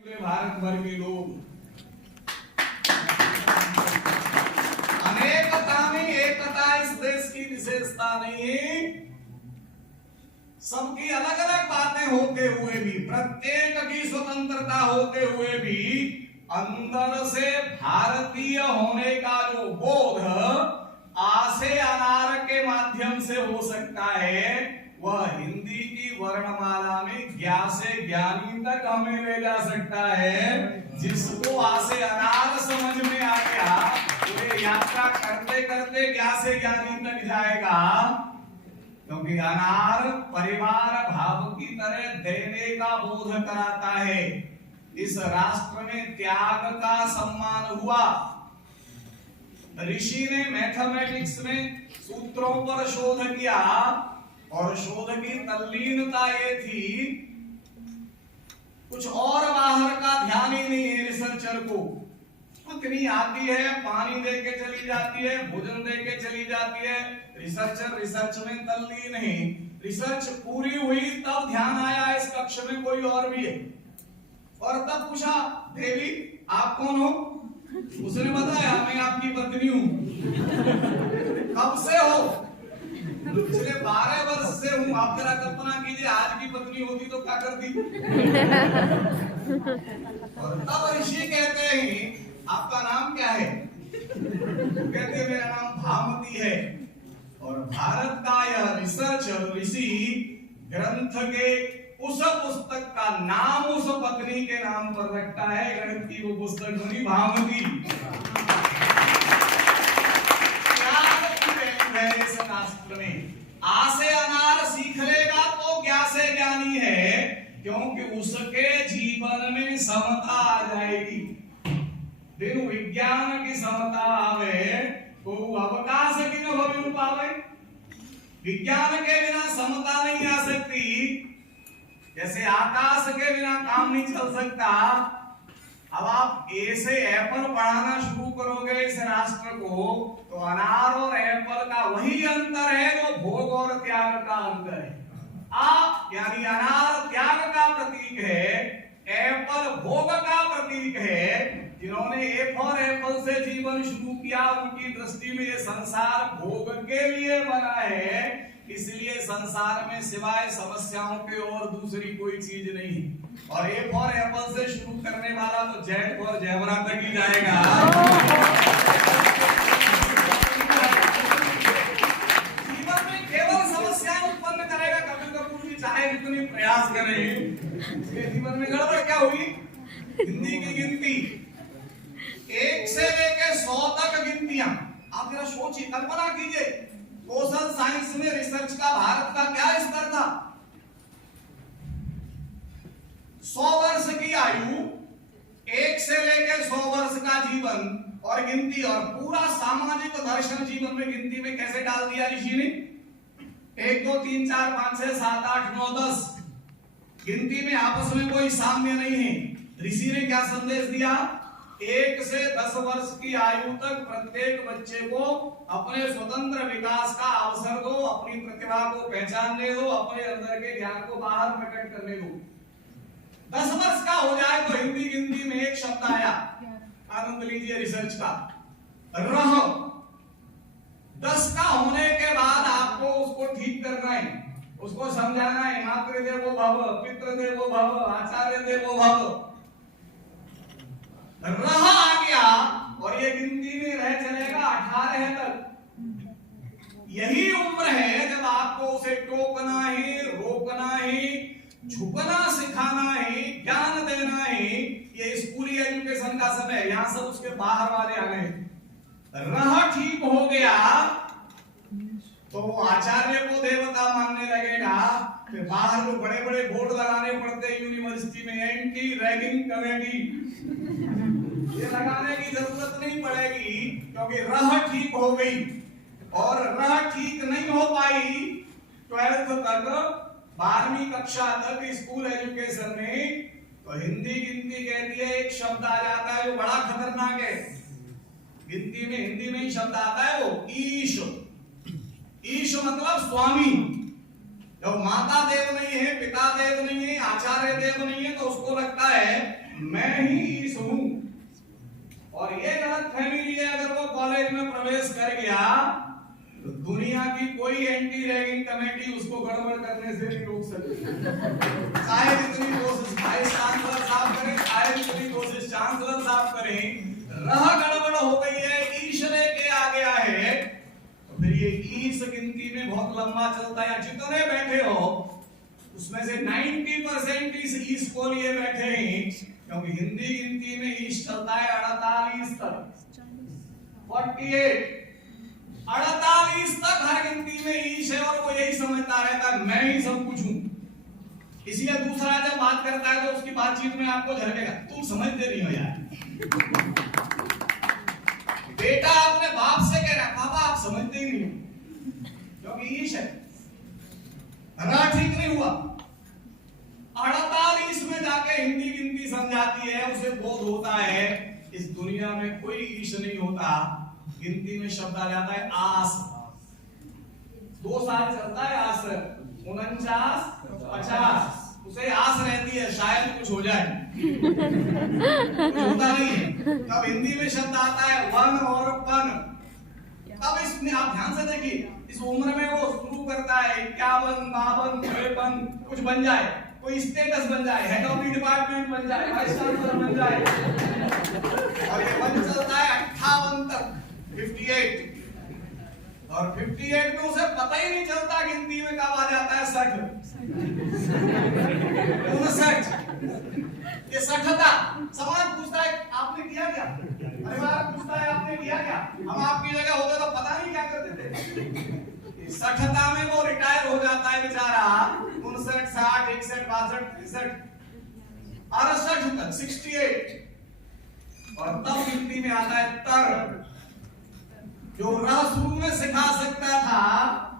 भारत भर के लोग अनेकता में एकता इस देश की विशेषता नहीं है। सबकी अलग अलग बातें होते हुए भी, प्रत्येक की स्वतंत्रता होते हुए भी अंदर से भारतीय होने का जो बोध आ से अनार के माध्यम से हो सकता है, वह हिंदी की वर्णमाला में ज्ञा से ज्ञानी तक हमें ले जा सकता है। जिसको आ से अनार समझ में आ गया, वो यात्रा करते करते ज्ञा से ज्ञानी तक जाएगा, क्योंकि अनार परिवार भाव की तरह देने का बोध कराता है। इस राष्ट्र में त्याग का सम्मान हुआ। ऋषि ने मैथमेटिक्स में सूत्रों पर शोध किया और शोध की तल्लीनता ये थी, कुछ और बाहर का ध्यान ही नहीं है रिसर्चर को। पत्नी आती है, पानी दे के चली जाती है, भोजन दे के चली जाती है, रिसर्चर रिसर्च में तल्लीन है। रिसर्च पूरी हुई तब ध्यान आया इस कक्ष में कोई और भी है, और तब पूछा, देवी आप कौन हो? उसने बताया, मैं आपकी पत्नी हूं। कब से हो? पिछले 12 वर्ष से हूं। आप जरा कल्पना कीजिए, आज की पत्नी होती तो क्या करती? और तब ऋषि कहते हैं, आपका नाम क्या है? कहते हैं, मेरा नाम भामती है। और भारत का यह रिसर्चर ऋषि ग्रंथ के उस पुस्तक का नाम उस पत्नी के नाम पर रखता है। गणित की वो पुस्तक बनी भामती। इस शास्त्र में आ से अनार सीख लेगा तो ज्ञा से ज्ञानी है, क्योंकि उसके जीवन में समता आ जाएगी। बिनु विज्ञान की समता आवे तो अवकाश की न भविनु पावे। विज्ञान के बिना समता नहीं आ सकती, जैसे आकाश के बिना काम नहीं चल सकता। अब आप ए से एप्पल पढ़ाना शुरू करोगे इस राष्ट्र को, तो अनार और एप्पल का वही अंतर है जो भोग और त्याग का अंतर है। आप यानी अनार त्याग का प्रतीक है, एप्पल भोग का प्रतीक है। जिन्होंने ए फॉर एप्पल से जीवन शुरू किया, उनकी दृष्टि में ये संसार भोग के लिए बना है। इसलिए संसार में सिवाय समस्याओं के और दूसरी कोई चीज नहीं। और ए फॉर एप्पल से शुरू करने वाला तो जेड फॉर जेबरा तक ही जाएगा। जीवन में केवल समस्याएं उत्पन्न करेगा। कभी कभी चाहे जितनी प्रयास करें, उसके जीवन में गड़बड़ क्या हुई? हिंदी की गिनती 1 से लेकर 100 तक गिनतियां। आप जरा सोचिए, कल्पना कीजिए, सोशल साइंस में रिसर्च का भारत का क्या स्तर था? 100 वर्ष की आयु, 1 से लेकर 100 वर्ष का जीवन और गिनती, और पूरा सामाजिक दर्शन जीवन में गिनती में कैसे डाल दिया ऋषि ने? 1 2 3 4 5 6 7 8 9 10 गिनती में आपस में कोई साम्य नहीं है। ऋषि ने क्या संदेश दिया? 1 से 10 वर्ष की आयु तक प्रत्येक बच्चे को अपने स्वतंत्र विकास का अवसर दो, अपनी प्रतिभा को पहचानने दो, अपने अंदर के ज्ञान को बाहर प्रकट करने दो। 10 वर्ष का हो जाए तो हिंदी गिनती में एक शब्द आया, आनंद लीजिए रिसर्च का, रह। 10 का होने के बाद आपको उसको ठीक करना है, उसको समझाना है, मातृदेवो भव, पितृदेवो भव, आचार्य देवो भव। रह आ गया और ये गिनती में रह चलेगा 18 तक। यही उम्र है जब आपको उसे टोकना है, रोकना है, झुकना सिखाना है, ज्ञान देना है। ये स्कूली एजुकेशन का समय, यहां सब उसके बाहर वाले आ गए। रह ठीक हो गया तो वो आचार्य को देवता मानने लगेगा। फिर बाहर को बड़े बड़े बोर्ड लगाने पड़ते यूनिवर्सिटी में, एंटी रैगिंग कमेटी, ये लगाने की जरूरत नहीं पड़ेगी, क्योंकि रह ठीक हो गई। और रह ठीक नहीं हो पाई 12th तक, 12वीं कक्षा तक स्कूल एजुकेशन में, तो हिंदी गिनती कहती है, एक शब्द आ जाता है जो बड़ा खतरनाक है गिनती में। हिंदी में ही शब्द आता है वो ईश। ईश मतलब स्वामी। जब माता देव नहीं है, पिता देव नहीं है, आचार्य देव नहीं है, तो उसको लगता है मैं ही ईश हूं। और ये गलतफहमी लिए अगर वो कॉलेज में प्रवेश कर गया तो दुनिया की कोई एंटी रैगिंग कमेटी उसको गड़बड़ करने से नहीं रोक सकती। चाहे जितनी कोशिश वाइस चांसलर साहब करें, चाहे जितनी कोशिश चांसलर साहब करें, रह गड़बड़ हो गई है, ईश लेके आ गया है, तो फिर ये ईश गिनती में बहुत लंबा चलता है। जितने बैठे हो उसमें से 90% इस ईश को लिए बैठे हैं, क्योंकि हिंदी गिनती में ईश चलता है 48 तक, 48 48 तक हर गिनती में ईश है। और वो यही समझता रहता है मैं ही सब कुछ हूं। इसलिए दूसरा जब बात करता है तो उसकी बातचीत में आपको झलकेगा, तुम समझते नहीं हो यार। बेटा अपने बाप से कह रहा है पापा आप समझते ही नहीं हो, क्योंकि ईश है। ठीक नहीं हुआ, 48 में जाके हिंदी गिनती समझाती है, उसे बोध होता है इस दुनिया में कोई ईश नहीं होता। गिनती में शब्द आ जाता है आस। 2 साल चलता है आस, 49 50, उसे आस रहती है शायद कुछ हो जाए, कुछ होता नहीं है। तब हिंदी में शब्द आता है वन और पन। तब इसमें आप ध्यान से देखिए, इस उम्र में वो शुरू करता है 51 52 53, कुछ बन जाए, कोई स्टेटस बन जाए, हेड ऑफ द डिपार्टमेंट बन जाए, वाइस चांसलर बन जाए, और ये बन चलता है 58 तक, 58, और 58 में उसे पता ही नहीं चलता गिनती में कब आ जाता है 60, 59, ये 60 था। समाज पूछता है आपने किया क्या, परिवार पूछता है आपने किया क्या, हम आपकी जगह होते तो पता नहीं क्या करते थे। 60 में वो रिटायर हो जाता है बेचारा, 59 60 61 62 63 68 तक, 68, और तब गिनती में आता है तर। जो रह शुरू में सिखा सकता था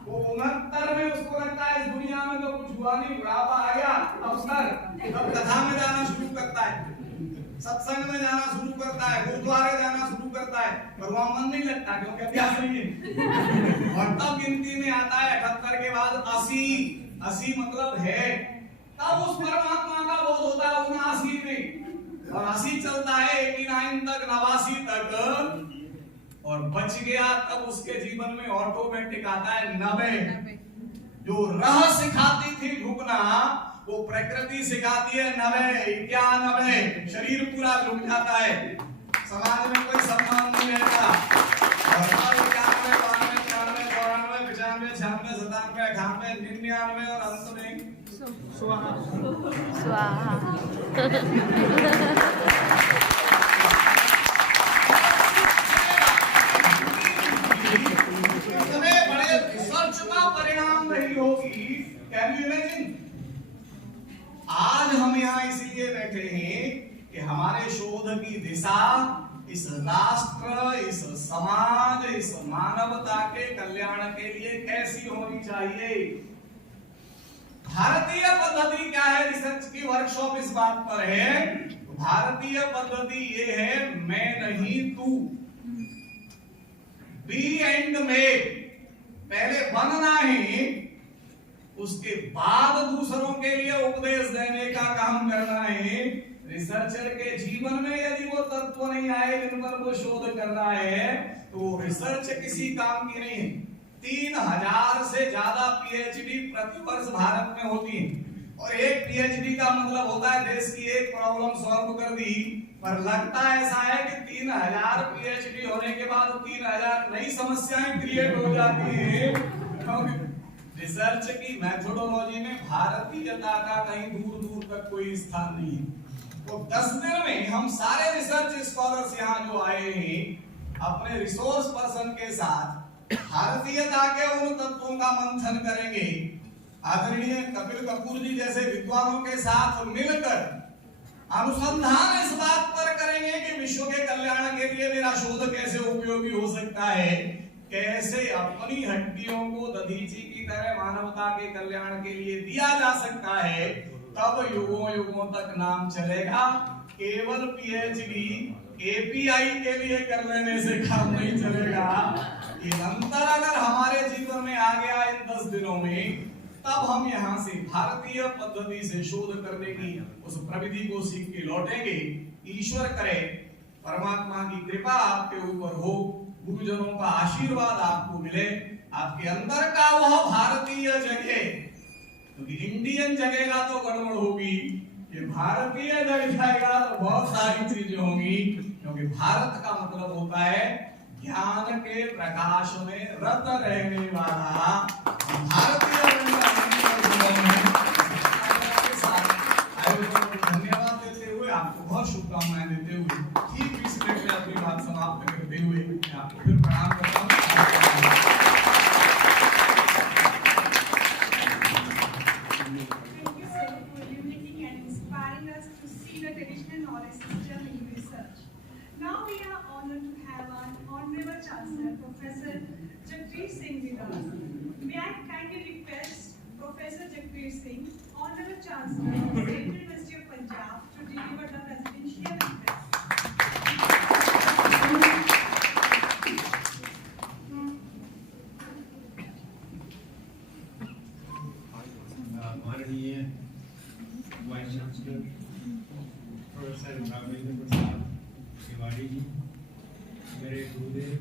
वो 69 में उसको लगता है इस दुनिया में तो कुछ हुआ नहीं, बुढ़ापा आ गया, अवसर, तब कथा में जाना शुरू करता है, सत्संग में जाना शुरू करता है, गुरुद्वारे जाना शुरू करता है, पर वहां मन नहीं लगता क्योंकि अभ्यास नहीं है। और तब गिनती में आता है 78 के बाद 80, 80 मतलब है, तब उस परमात्मा का बोध होता है 79 में, और 80 चलता है 89 तक, 89 तक, और बच गया तब उसके जीवन में ऑटोमेटिक आता है 90। जो रह सिखाती थी झुकना वो प्रकृति सिखाती है 90, 91, शरीर पूरा झुक जाता है, समाज में कोई सम्मान नहीं रहता। और 91, 92, 93, 94, 95, 96, 97, 98, 99 और अंत में स्वाहा। इतने बड़े रिसर्च का परिणाम रही होगी, कैन यू इमेजिन। आज हम यहाँ इसीलिए बैठे हैं कि हमारे शोध की दिशा इस राष्ट्र, इस समाज, इस मानवता के कल्याण के लिए कैसी होनी चाहिए। भारतीय पद्धति क्या है, रिसर्च की वर्कशॉप इस बात पर है। भारतीय पद्धति ये है मैं नहीं तू, बी एंड मेक, पहले बनना है, उसके बाद दूसरों के लिए उपदेश देने का काम करना है। रिसर्चर के जीवन में यदि वो तत्व नहीं आए जिन पर वो शोध कर रहा है तो रिसर्च किसी काम की नहीं है। 3000 से ज्यादा पीएचडी प्रतिवर्ष भारत में होती है, और एक पीएचडी का मतलब होता है देश की एक प्रॉब्लम सॉल्व कर दी, पर लगता ऐसा है कि 3000 पीएचडी होने के बाद 3000 नई समस्याएं क्रिएट हो जाती है, क्योंकि रिसर्च की मेथोडोलॉजी में भारतीयता का कहीं दूर दूर तक कोई स्थान नहीं है। तो 10 दिन में हम सारे रिसर्च स्कॉलर्स यहाँ जो आए हैं अपने रिसोर्स पर्सन के साथ भारतीयता के उन तत्वों का मंथन करेंगे। आदरणीय कपिल कपूर जी जैसे विद्वानों के साथ मिलकर अनुसंधान इस बात पर करेंगे कि विश्व के कल्याण के लिए मेरा शोध कैसे उपयोगी हो सकता है, कैसे अपनी हड्डियों को दधीची की तरह मानवता के कल्याण के लिए दिया जा सकता है। तब युगों युगों तक नाम चलेगा। केवल पीएचडी एपीआई के लिए कर लेने से काम नहीं चलेगा। निरंतर अगर हमारे जीवन में आ गया इन 10 दिनों में तब हम यहाँ से भारतीय पद्धति से शोध करने की उस प्रविधि को सीख के लौटेंगे। ईश्वर करे परमात्मा की कृपा आपके ऊपर हो, गुरुजनों का आशीर्वाद आपको मिले, आपके अंदर का वह भारतीय जगे, क्योंकि इंडियन जगेगा तो गड़बड़ होगी, ये भारतीय जग जाएगा तो बहुत सारी चीजें होंगी। क्योंकि भारत का मतलब होता है ज्ञान के प्रकाश में रत रहने वाला। भारतीय धन्यवाद देते हुए, आपको बहुत शुभकामनाएं देते हुए, ठीक इस पे अपनी बात समाप्त करते हुए आपको फिर प्रणाम करता हूँ। Now we are honored to have our Honorable Chancellor, Professor Jagbir Singh with us. May I kindly request Professor Jagbir Singh, Honorable Chancellor of the Central University of Punjab, to deliver the presidential address. माननीय vice chancellor professor Raghavendra Prasad Tiwari ji, मेरे गुरुदेव